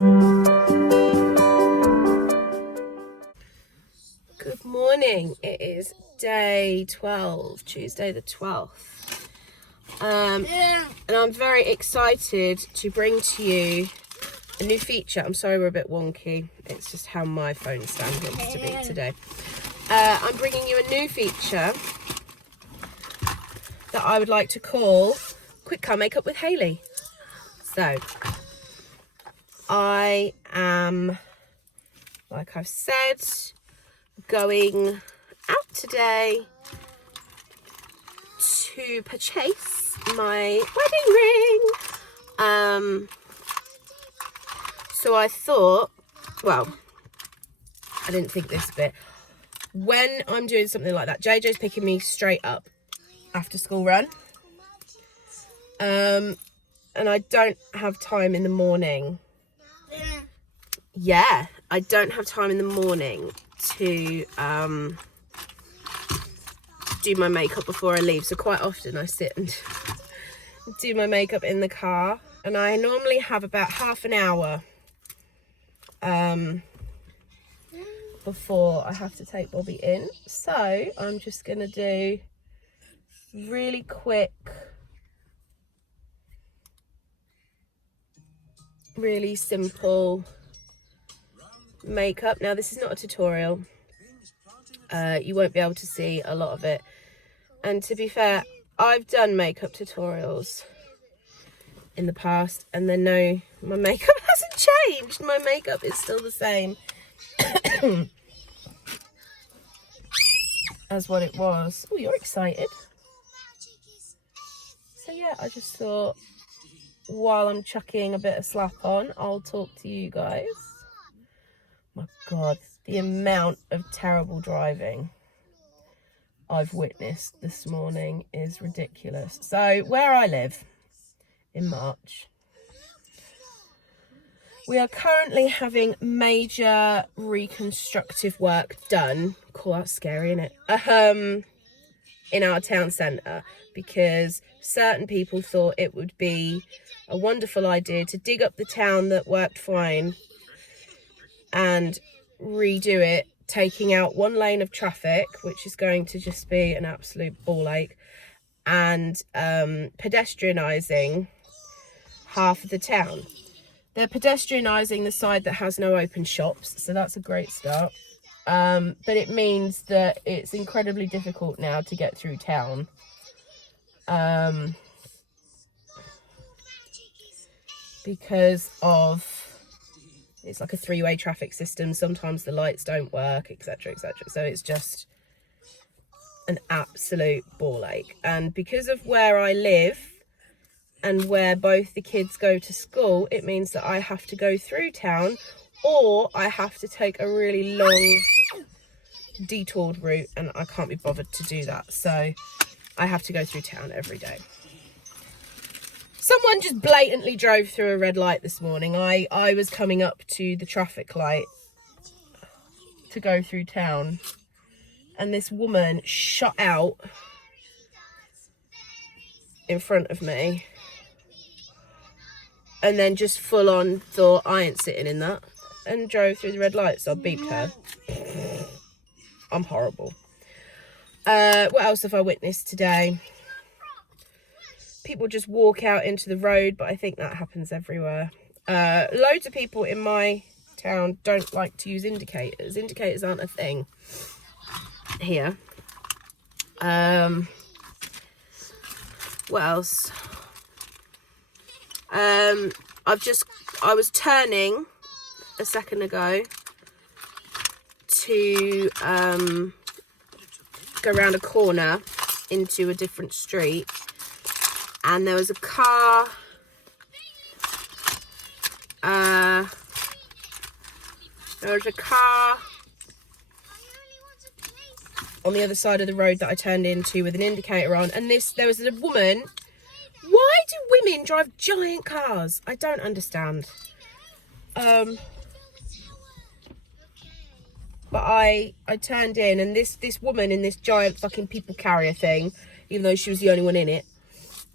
Good morning. It is day 12, Tuesday the 12th. And I'm very excited to bring to you a new feature. I'm sorry we're a bit wonky. It's just how my phone stand wants to be today. I'm bringing you a new feature that I would like to call Quick Car Makeup with Hayley. So, I am, like I've said, going out today to purchase my wedding ring. So I thought, well, I didn't think this bit. When I'm doing something like that, JJ's picking me straight up after school run. And I don't have time in the morning. Yeah, I don't have time in the morning to do my makeup before I leave. So quite often I sit and do my makeup in the car. And I normally have about half an hour before I have to take Bobby in. So I'm just going to do really quick, really simple makeup. Now this is not a tutorial. You won't be able to see a lot of it. And to be fair, I've done makeup tutorials in the past and then no, my makeup hasn't changed. My makeup is still the same as what it was. Oh, you're excited. So yeah, I just thought while I'm chucking a bit of slap on, I'll talk to you guys. My God, the amount of terrible driving I've witnessed this morning is ridiculous. So where I live in March, we are currently having major reconstructive work done. Cool, that's scary, isn't it? In our town centre, because certain people thought it would be a wonderful idea to dig up the town that worked fine and redo it, taking out one lane of traffic, which is going to just be an absolute ball ache, and pedestrianising half of the town. They're pedestrianising the side that has no open shops, so that's a great start. But it means that it's incredibly difficult now to get through town. Because of, it's like a three-way traffic system. Sometimes the lights don't work, etc., etc. So it's just an absolute ball ache. And because of where I live and where both the kids go to school, it means that I have to go through town, or I have to take a really long detoured route, and I can't be bothered to do that. So I have to go through town every day. Someone just blatantly drove through a red light this morning. I was coming up to the traffic light to go through town, and this woman shot out in front of me and then just full on thought, I ain't sitting in that, and drove through the red light. So I beeped her. I'm horrible. What else have I witnessed today? People just walk out into the road, but I think that happens everywhere. Loads of people in my town don't like to use indicators. Indicators aren't a thing here. What else? I was turning a second ago to go around a corner into a different street, and there was a car on the other side of the road that I turned into with an indicator on, and there was a woman. Why do women drive giant cars? I don't understand. But I turned in, and this woman in this giant fucking people carrier thing, even though she was the only one in it,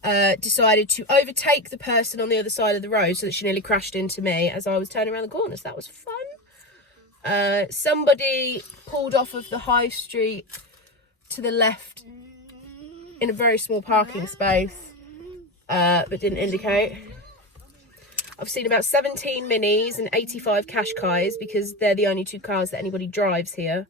decided to overtake the person on the other side of the road so that she nearly crashed into me as I was turning around the corner. So that was fun. Somebody pulled off of the high street to the left in a very small parking space, but didn't indicate. I've seen about 17 Minis and 85 Qashqais because they're the only two cars that anybody drives here.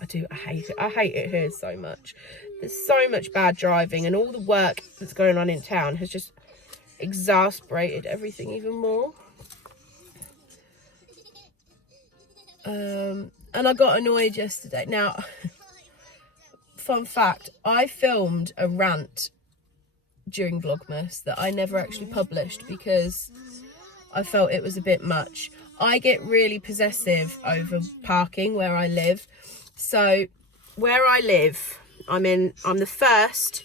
I hate it. I hate it here so much. There's so much bad driving, and all the work that's going on in town has just exasperated everything even more. And I got annoyed yesterday. Now, fun fact, I filmed a rant during Vlogmas that I never actually published because I felt it was a bit much. I get really possessive over parking where I live. So where I live, I'm the first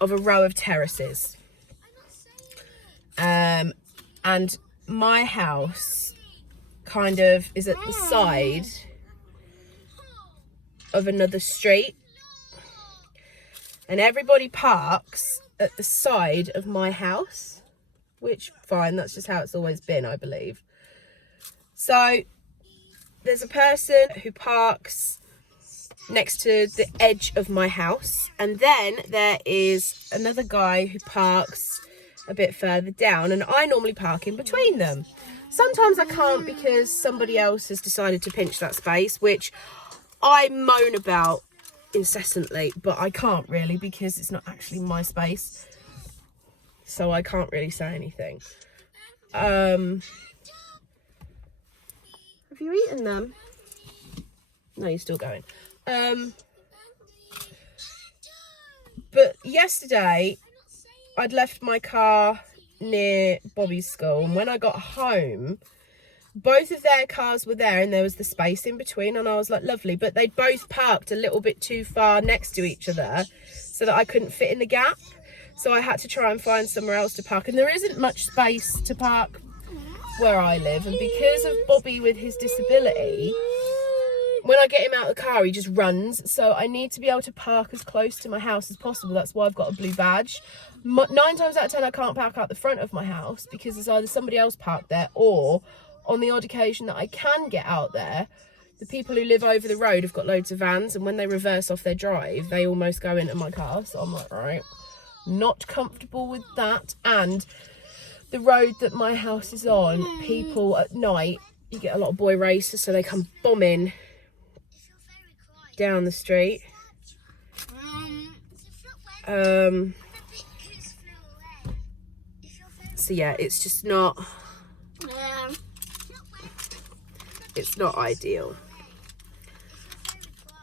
of a row of terraces. And my house kind of is at the side of another street. And everybody parks at the side of my house, which, fine, that's just how it's always been, I believe. So there's a person who parks next to the edge of my house. And then there is another guy who parks a bit further down. And I normally park in between them. Sometimes I can't because somebody else has decided to pinch that space, which I moan about incessantly, but I can't really because it's not actually my space, so I can't really say anything. Have you eaten them? No, you're still going. But yesterday I'd left my car near Bobby's school, and when I got home both of their cars were there and there was the space in between, and I was like, lovely, but they'd both parked a little bit too far next to each other so that I couldn't fit in the gap. So I had to try and find somewhere else to park, and there isn't much space to park where I live. And because of Bobby with his disability, when I get him out of the car he just runs, so I need to be able to park as close to my house as possible. That's why I've got a blue badge. 9 times out of 10 I can't park out the front of my house because there's either somebody else parked there, or on the odd occasion that I can get out there, the people who live over the road have got loads of vans, and when they reverse off their drive, they almost go into my car. So I'm like, right, not comfortable with that. And the road that my house is on, people at night, you get a lot of boy racers, so they come bombing down the street. So yeah, it's just not... it's not ideal.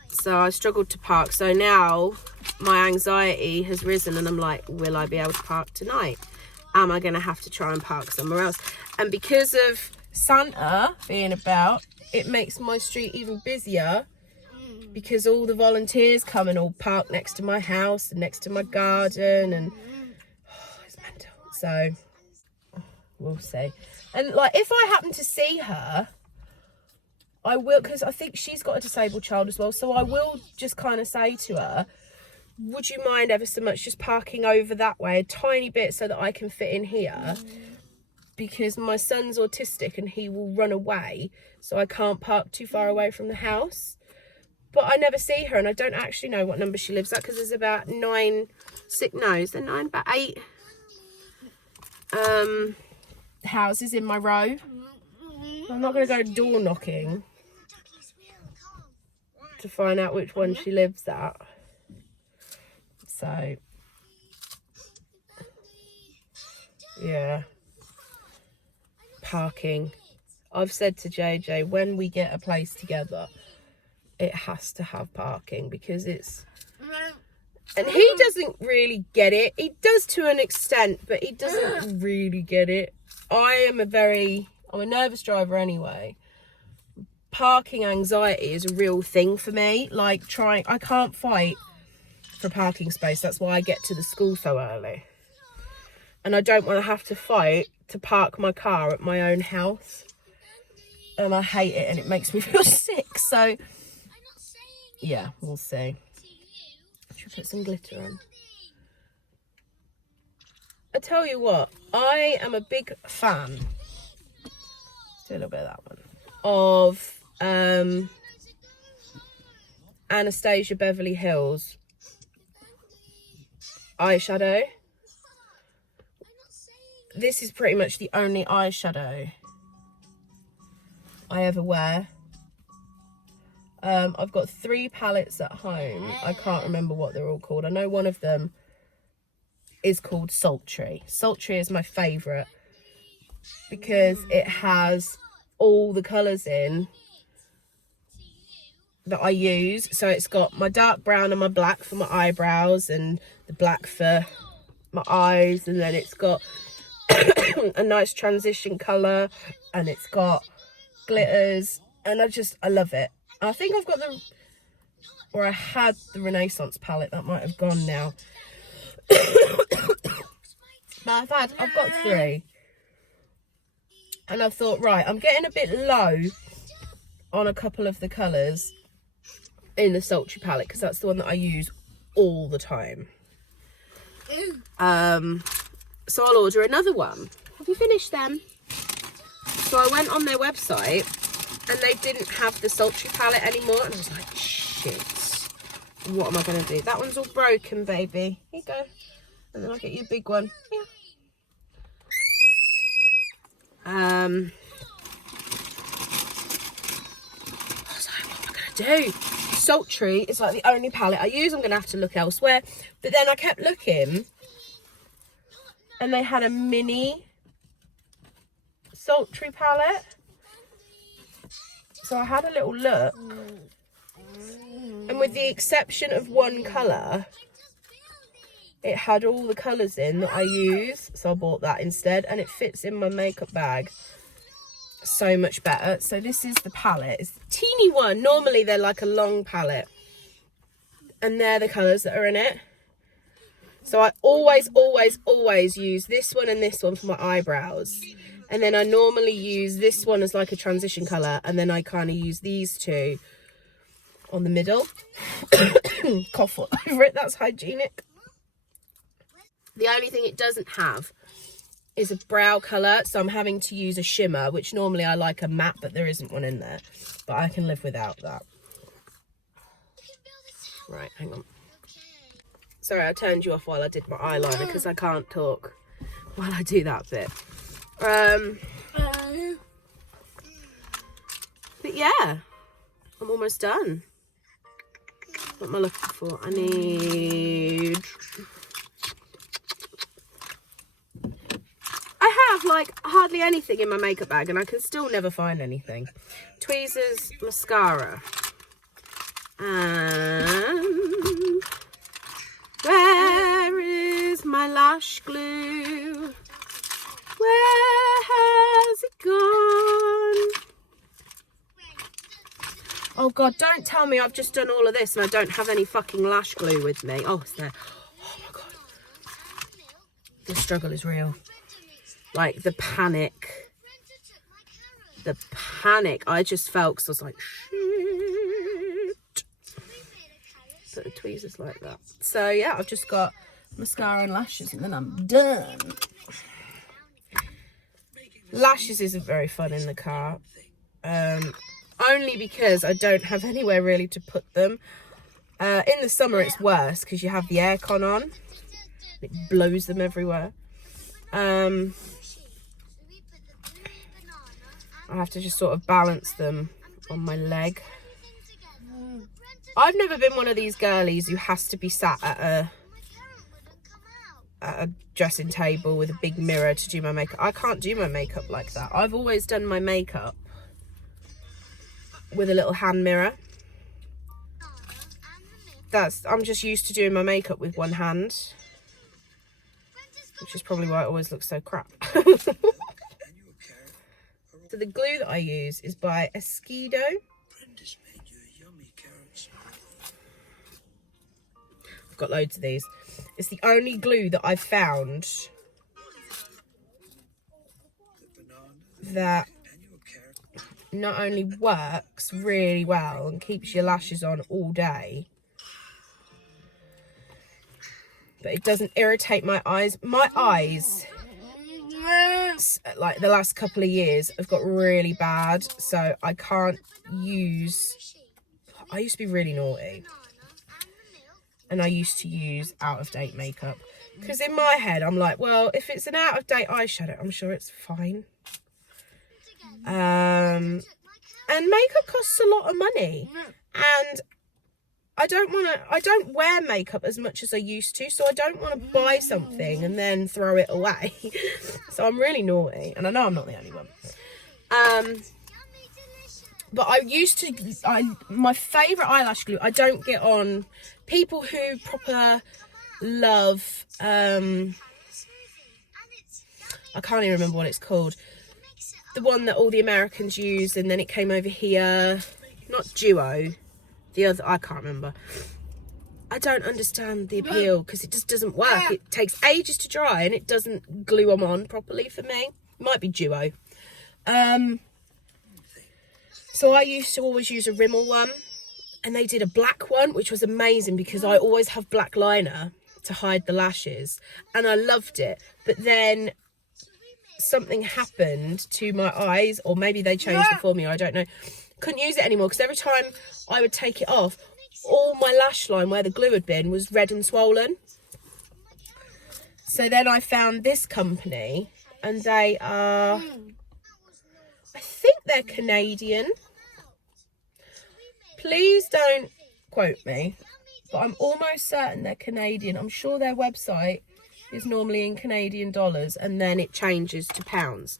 So I struggled to park. So now my anxiety has risen and I'm like, will I be able to park tonight? Am I going to have to try and park somewhere else? And because of Santa being about, it makes my street even busier because all the volunteers come and all park next to my house and next to my garden, and it's mental. So we'll see. And like, if I happen to see her, I will, because I think she's got a disabled child as well, so I will just kind of say to her, would you mind ever so much just parking over that way a tiny bit so that I can fit in here? Because my son's autistic and he will run away, so I can't park too far away from the house. But I never see her, and I don't actually know what number she lives at, because there's about 8 houses in my row. I'm not going to go door knocking to find out which one she lives at. So yeah, parking. I've said to JJ, when we get a place together, it has to have parking, because it's... And he doesn't really get it. He does to an extent, but he doesn't really get it. I'm a nervous driver anyway. Parking anxiety is a real thing for me. Like, I can't fight for parking space. That's why I get to the school so early. And I don't want to have to fight to park my car at my own house. And I hate it, and it makes me feel sick. So, yeah, we'll see. Should put some glitter on. I tell you what, I am a big fan. Let's do a little bit of that one. Of Anastasia Beverly Hills eyeshadow. This is pretty much the only eyeshadow I ever wear. I've got 3 palettes at home. I can't remember what they're all called. I know one of them is called Sultry. Sultry is my favourite because it has all the colours in that I use. So it's got my dark brown and my black for my eyebrows and the black for my eyes, and then it's got a nice transition colour, and it's got glitters, and I love it. I think I've got I had the Renaissance palette. That might have gone now. But I've got 3. And I thought, right, I'm getting a bit low on a couple of the colours in the Sultry palette, because that's the one that I use all the time. So I'll order another one. Have you finished them? So I went on their website and they didn't have the Sultry palette anymore, and I was like, shit, what am I going to do? That one's all broken, baby. Here you go. And then I'll get you a big one. Yeah. I was like, what am I going to do? Sultry is like the only palette I use. I'm going to have to look elsewhere. But then I kept looking, and they had a mini Sultry palette. So I had a little look, and with the exception of one colour, it had all the colours in that I use. So I bought that instead, and it fits in my makeup bag so much better. So this is the palette. It's the teeny one. Normally they're like a long palette, and they're the colours that are in it. So I always use this one and this one for my eyebrows. And then I normally use this one as like a transition colour, and then I kind of use these 2 on the middle. Cough all over it, that's hygienic. The only thing it doesn't have is a brow colour, so I'm having to use a shimmer, which normally I like a matte, but there isn't one in there. But I can live without that. Right, hang on. Sorry, I turned you off while I did my eyeliner because I can't talk while I do that bit. But yeah, I'm almost done. What am I looking for? I have like hardly anything in my makeup bag, and I can still never find anything. Tweezers, mascara, and where is my lash glue? Where has it gone? Oh God, don't tell me I've just done all of this and I don't have any fucking lash glue with me. Oh, it's there. Oh my God. The struggle is real. Like the panic. The panic I just felt, because I was like, shit. Put the tweezers like that. So yeah, I've just got mascara and lashes, and then I'm done. Lashes isn't very fun in the car, only because I don't have anywhere really to put them. In the summer it's worse because you have the aircon on, it blows them everywhere. I have to just sort of balance them on my leg. I've never been one of these girlies who has to be sat at a dressing table with a big mirror to do my makeup. I can't do my makeup like that. I've always done my makeup with a little hand mirror. I'm just used to doing my makeup with one hand, which is probably why it always looks so crap. So the glue that I use is by Esquido. I've got loads of these. It's the only glue that I've found that not only works really well and keeps your lashes on all day, but it doesn't irritate my eyes. My eyes, like the last couple of years, have got really bad, so I can't use... I used to be really naughty, and I used to use out-of-date makeup, because in my head I'm like, well, if it's an out-of-date eyeshadow, I'm sure it's fine. And makeup costs a lot of money, and I don't wear makeup as much as I used to, so I don't want to buy something and then throw it away. So I'm really naughty, and I know I'm not the only one. But I used to, my favourite eyelash glue, I don't get on. People who proper love, I can't even remember what it's called. The one that all the Americans use, and then it came over here. Not Duo. The other, I can't remember. I don't understand the appeal, because it just doesn't work. It takes ages to dry, and it doesn't glue them on properly for me. It might be Duo. So I used to always use a Rimmel one, and they did a black one, which was amazing, because I always have black liner to hide the lashes, and I loved it. But then something happened to my eyes, or maybe they changed it for me, I don't know. Couldn't use it anymore, because every time I would take it off, all my lash line where the glue had been was red and swollen. So then I found this company, and they are, I think they're Canadian. Please don't quote me, but I'm almost certain they're Canadian. I'm sure their website is normally in Canadian dollars, and then it changes to pounds.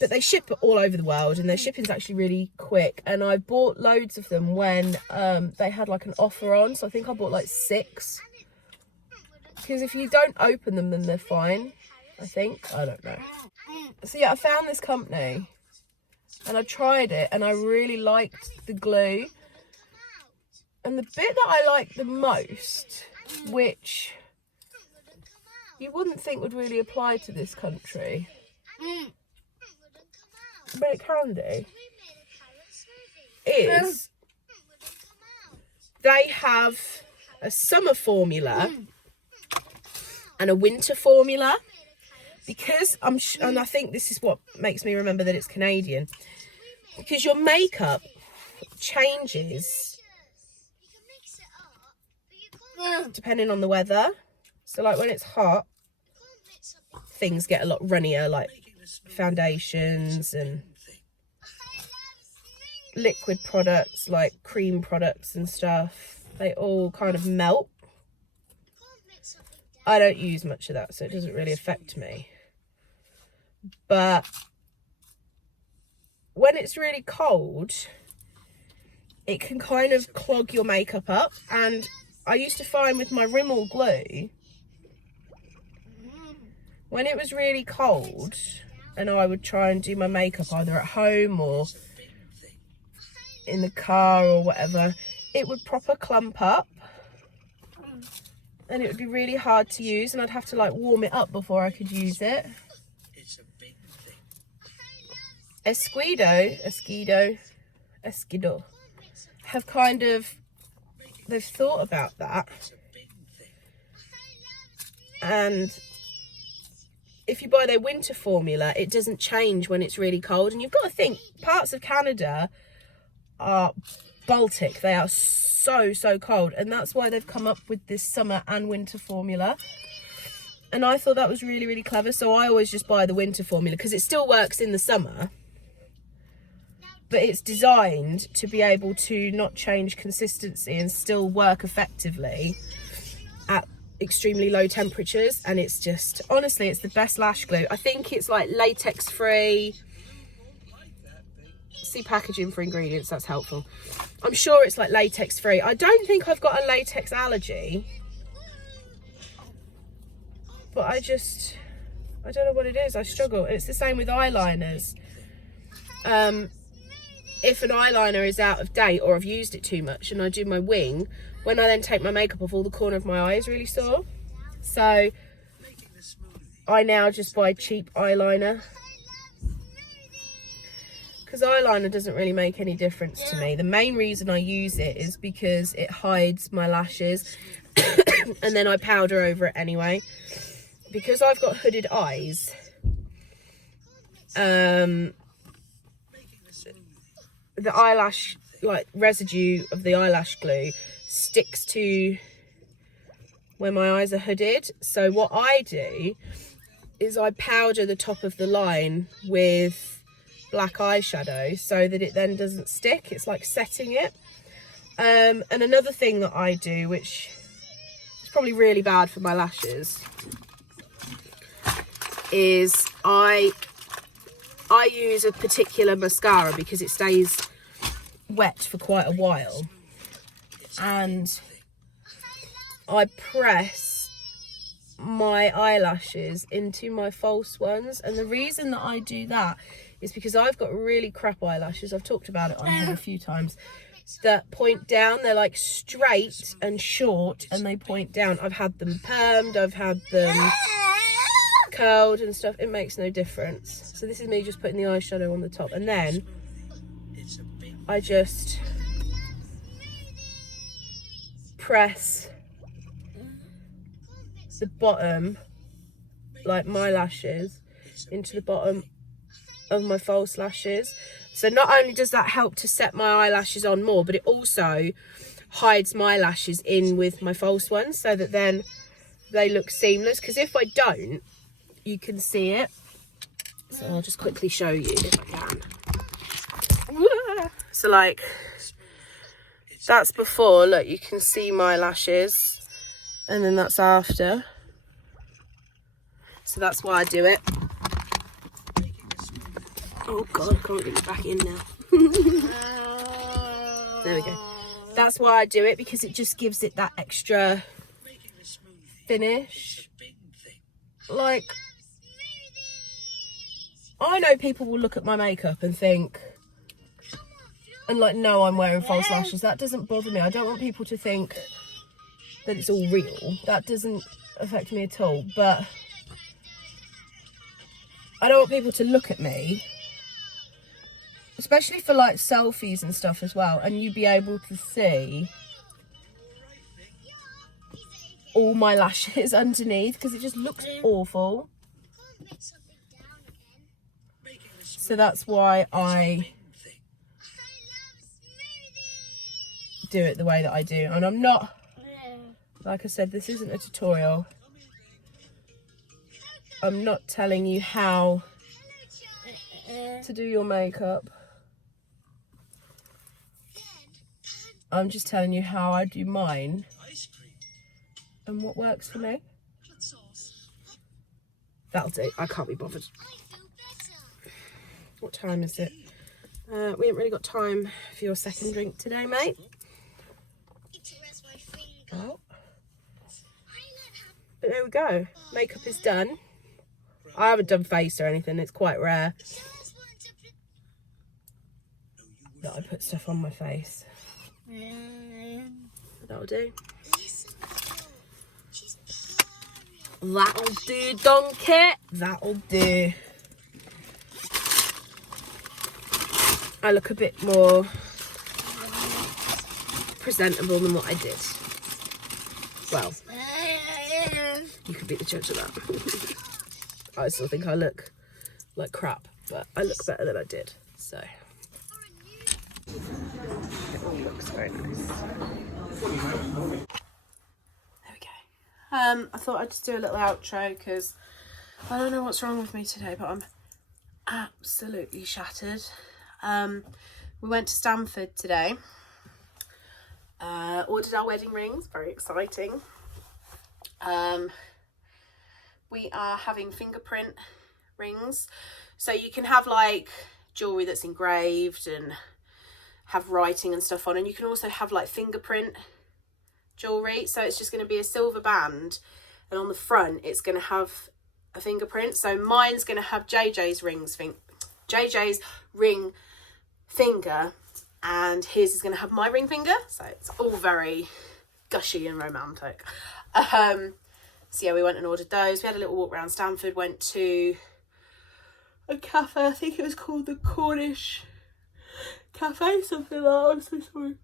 But they ship all over the world, and their shipping's actually really quick. And I bought loads of them when they had like an offer on. So I think I bought like 6. Because if you don't open them, then they're fine, I think. I don't know. So yeah, I found this company, and I tried it, and I really liked the glue. And the bit that I liked the most, which you wouldn't think would really apply to this country, but it can do, is they have a summer formula and a winter formula, because and I think this is what makes me remember that it's Canadian, because your makeup changes depending on the weather. So like when it's hot, things get a lot runnier, like foundations and liquid products like cream products and stuff, they all kind of melt. I don't use much of that, so it doesn't really affect me. But when it's really cold, it can kind of clog your makeup up. And I used to find with my Rimmel glue, when it was really cold and I would try and do my makeup either at home or in the car or whatever, it would proper clump up, and it would be really hard to use, and I'd have to like warm it up before I could use it. Esquido have kind of, they've thought about that, and if you buy their winter formula, it doesn't change when it's really cold. And you've got to think, parts of Canada are Baltic. They are so cold, and that's why they've come up with this summer and winter formula. And I thought that was really clever, so I always just buy the winter formula, because it still works in the summer, but it's designed to be able to not change consistency and still work effectively at extremely low temperatures. And it's just, honestly, it's the best lash glue. I think it's like latex free. See packaging for ingredients, that's helpful. I'm sure it's like latex free. I don't think I've got a latex allergy, but I don't know what it is. I struggle. It's the same with eyeliners. If an eyeliner is out of date or I've used it too much and I do my wing, when I then take my makeup off, all the corner of my eye is really sore. So I now just buy cheap eyeliner, because eyeliner doesn't really make any difference to me. The main reason I use it is because it hides my lashes. and then I powder over it anyway. Because I've got hooded eyes, the eyelash, like residue of the eyelash glue sticks to where my eyes are hooded. So what I do is I powder the top of the line with black eyeshadow so that it then doesn't stick. It's like setting it. And another thing that I do, which is probably really bad for my lashes, is I use a particular mascara because it stays wet for quite a while, and I press my eyelashes into my false ones. And the reason that I do that is because I've got really crap eyelashes. I've talked about it on here a few times, that point down. They're like straight and short and they point down. I've had them permed, I've had them curled and stuff. It makes no difference. So this is me just putting the eyeshadow on the top, and then I just press the bottom, like my lashes, into the bottom of my false lashes. So not only does that help to set my eyelashes on more, but it also hides my lashes in with my false ones so that then they look seamless. Because if I don't, you can see it. So I'll just quickly show you if I can. So like, that's before, look, you can see my lashes, and then that's after. So that's why I do it. Oh God, I can't get it back in now. There we go. That's why I do it, because it just gives it that extra finish. Like, I know people will look at my makeup and think, and like, no, I'm wearing false lashes. That doesn't bother me. I don't want people to think that it's all real. That doesn't affect me at all. But I don't want people to look at me, especially for like selfies and stuff as well, and you be able to see all my lashes underneath, because it just looks awful. So that's why I do it the way that I do. And I'm not, like I said, this isn't a tutorial. I'm not telling you how to do your makeup. I'm just telling you how I do mine and what works for me. That'll do. I can't be bothered. What time is it? We haven't really got time for your second drink today, mate. Oh. But there we go. Makeup is done. I haven't done face or anything. It's quite rare that I put stuff on my face. That'll do. That'll do, donkey. That'll do. I look a bit more presentable than what I did. Well, you could be the judge of that. I still think I look like crap, but I look better than I did, so. It all looks very nice. There we go. I thought I'd just do a little outro because I don't know what's wrong with me today, but I'm absolutely shattered. We went to Stamford today. Ordered our wedding rings, very exciting. We are having fingerprint rings, so you can have like jewellery that's engraved and have writing and stuff on, and you can also have like fingerprint jewellery. So it's just going to be a silver band, and on the front it's going to have a fingerprint. So mine's going to have JJ's ring finger, and his is going to have my ring finger. So it's all very gushy and romantic. So yeah, we went and ordered those. We had a little walk around Stamford, went to a cafe. I think it was called the Cornish Cafe, something like that. I'm so sorry.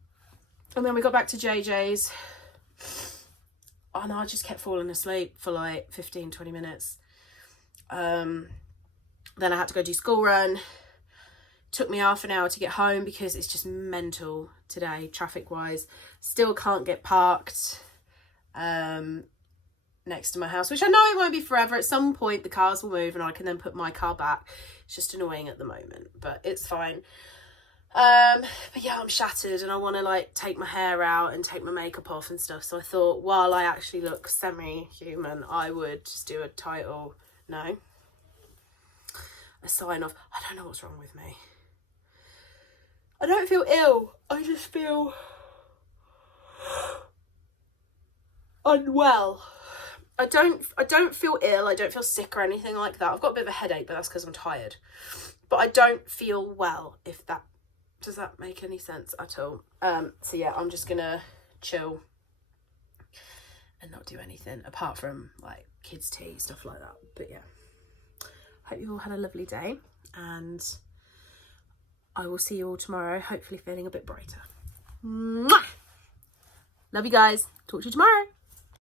And then we got back to JJ's, Oh no, I just kept falling asleep for like 15-20 minutes. Then I had to go do school run. Took me half an hour to get home because it's just mental today, traffic wise. Still can't get parked next to my house, which I know it won't be forever. At some point the cars will move and I can then put my car back. It's just annoying at the moment, but it's fine. But yeah, I'm shattered and I want to like take my hair out and take my makeup off and stuff. So I thought while I actually look semi-human, I would just do a title. No, a sign off. I don't know what's wrong with me. I don't feel ill. I just feel unwell. I don't feel ill. I don't feel sick or anything like that. I've got a bit of a headache, but that's because I'm tired. But I don't feel well, if that... Does that make any sense at all? So yeah, I'm just gonna chill and not do anything apart from like kids' tea, stuff like that. But yeah, hope you all had a lovely day and I will see you all tomorrow, hopefully feeling a bit brighter. Mwah! Love you guys. Talk to you tomorrow.